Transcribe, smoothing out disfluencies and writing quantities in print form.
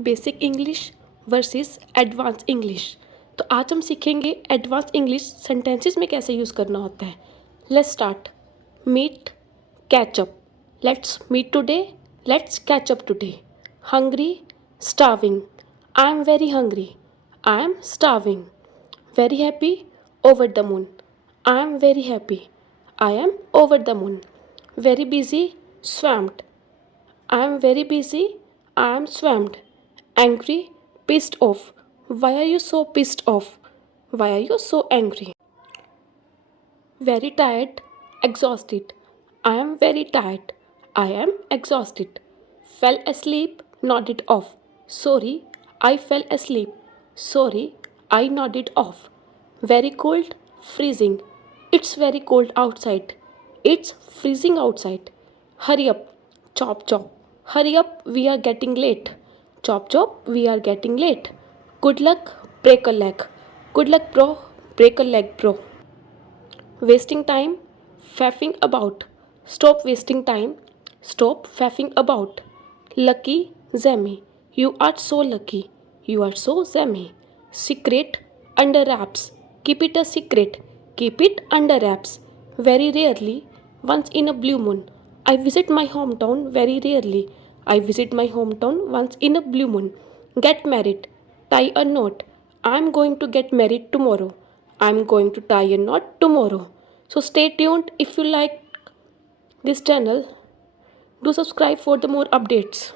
Basic English versus advance English. तो आज हम सीखेंगे एडवांस इंग्लिश सेंटेंसेस में कैसे यूज़ करना होता है। Let's start. Meet, catch up. Let's meet today, let's catch up today. Hungry, starving. I am very hungry, I am starving. Very happy, over the moon. I am very happy, I am over the moon. Very busy, swamped. I am very busy. I am swamped. Angry, pissed off. Why are you so pissed off? Why are you so angry? Very tired, exhausted. I am very tired. I am exhausted. Fell asleep, nodded off. Sorry, I fell asleep. Sorry, I nodded off. Very cold, freezing. It's very cold outside. It's freezing outside. Hurry up, chop chop. Hurry up, we are getting late. Chop chop, we are getting late. Good luck, break a leg. Good luck, bro, break a leg, bro. Wasting time, faffing about. Stop wasting time. Stop faffing about. Lucky, Zemi. You are so lucky. You are so Zemi. Secret, under wraps. Keep it a secret. Keep it under wraps. Very rarely, once in a blue moon. I visit my hometown very rarely. I visit my hometown once in a blue moon. Get married. Tie a knot. I'm going to get married tomorrow. I'm going to tie a knot tomorrow. So stay tuned. If you like this channel, do subscribe for the more updates.